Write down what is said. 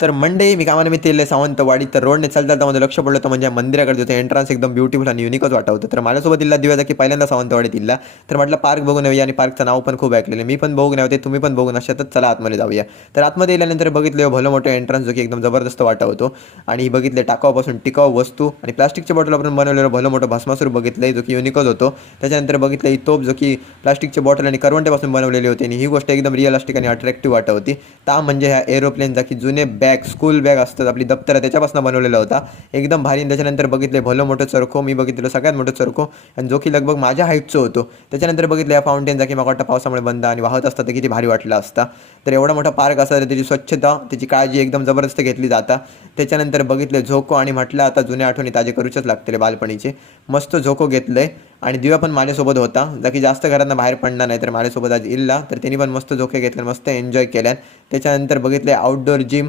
तर मंडई मी कामानिमित्त येले सावंतवाडी. तर रोडने चालता माझं लक्ष पडलं तर म्हणजे मंदिराकडे होतं एंट्रन्स एकदम ब्युटिफुल आणि युनिकच वाटत होतं. तर माझ्यासोबत इल्ला दिव्याचा की पहिल्यांदा सावंतवाडीत इल्ला. तर म्हटलं पार्क बघून येऊया आणि पार्कचं नाव पण खूप ऐकलेलं. मी पण बघून येते, तुम्ही पण बघून अशातच चला आतमध्ये जाऊया. तर आतमध्ये गेल्यानंतर बघितलं भलं मोठं एंट्रन्स जो की एकदम जबरदस्त वाटत होतो. आणि बघितले टाकाऊपासून टिकाऊ वस्तू आणि प्लास्टिकच्या बॉटल आपण बनवलेलं भलं मोठं भस्मासूर बघितलं जो की युनिकच होतो. त्याच्यानंतर बघितलं ही तोप जो की प्लास्टिकचे बॉटल आणि करवंट्यापासून बनवलेली होती आणि ही गोष्ट एकदम रिअलिस्टिक आणि अट्रॅक्टिव्ह वाटत होती. ता म्हणजे ह्या एरोप्लेनचा की जुने बॅग स्कूल बॅग असतात आपली दप्तर त्याच्यापासून बनवलेला होता. एकदम भारी. त्याच्यानंतर बघितले भलं मोठं चरखो मी बघितलं सगळ्यात मोठं चरखो आणि जो की लगभग माझ्या हाईटचं होतो. त्याच्यानंतर बघितलं या फाउंटेनचा की मला वाटतं पावसामुळे बंद आणि वाहत असतात तर किती भारी वाटलं असता. तर एवढा मोठा पार्क असता तर त्याची स्वच्छता त्याची काळजी एकदम जबरदस्त घेतली जाता. त्याच्यानंतर बघितले झोको आणि म्हटलं आता जुन्या आठवणी ताजे करूचेच लागतील बालपणीचे. मस्त झोको घेतलंय आणि दिव्या पण माझ्यासोबत होता जा की जास्त घरातनं बाहेर पडणार नाही तर माझ्यासोबत आज इल्ला तर त्यांनी पण मस्त झोके घेतले मस्त एन्जॉय केल्यान. त्याच्यानंतर बघितले आउटडोर जिम